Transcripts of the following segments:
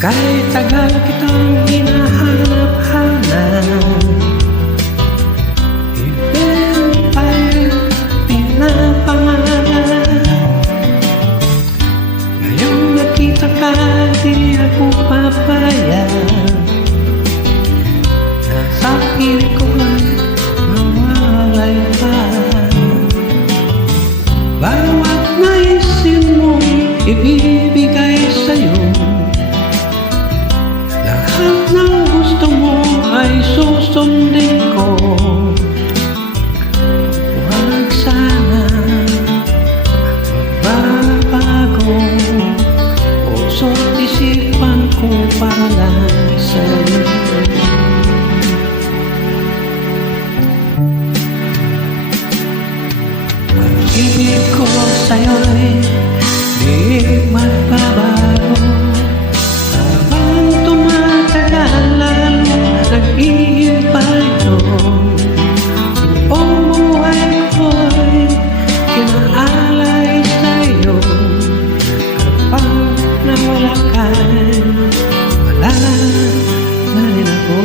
Kahit tagal kitang hinahanap-hanap, hindi tayo pinapangarap. Ngayong nakita ka, di ako papayag. Nasa piling ko'y mawalay pa. Bawat naisin mo'y ibibigay sa'yo. Lahat ng gusto mo ay susundin ko. Huwag sana magbabago. Puso't isipan ko para lang sa'yo. Pag-ibig ko sa'yo'y di magbabago. Habang tumatagal lalo nag-iimpay ko. Buong buhay ko'y kinaalay sa'yo. Kapag nawala ka, wala na rin ako.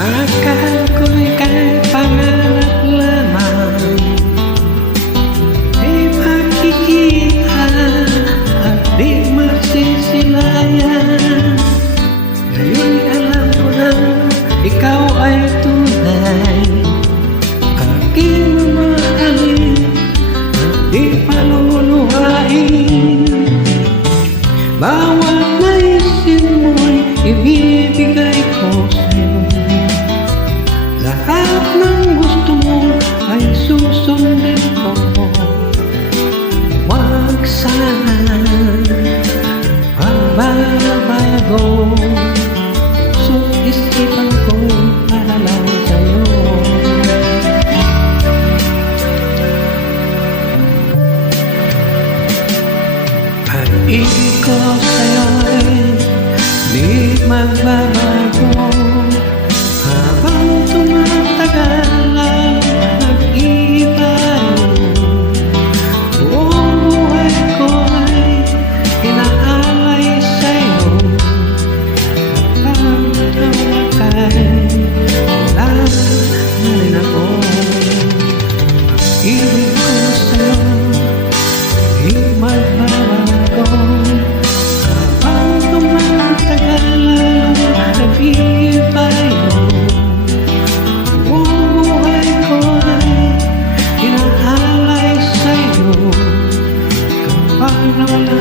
Akala ko'y kahit pangarap lamang, di makikita at di masisilayan. Ngayon alam ko na ikaw ay tunay, aking mamahalin at di paluluhain. Bawat naisin mo'y ibibigay ko sa'yo. Lahat ng gusto mo ay susundin ko. Huwag sana magbabago. Puso't isipan ko para lang sa'yo. Pag-ibig ko sa'yo'y di magbabago. Habang tumatagal ang nag-iibayo, buong buhay ko'y inaalay sa'yo. Kapag nawala ka'y wala na rin ako. Pag-ibig ko sa'yo di magbabago. Habang tumatagal ang nag-iibayo, no, no.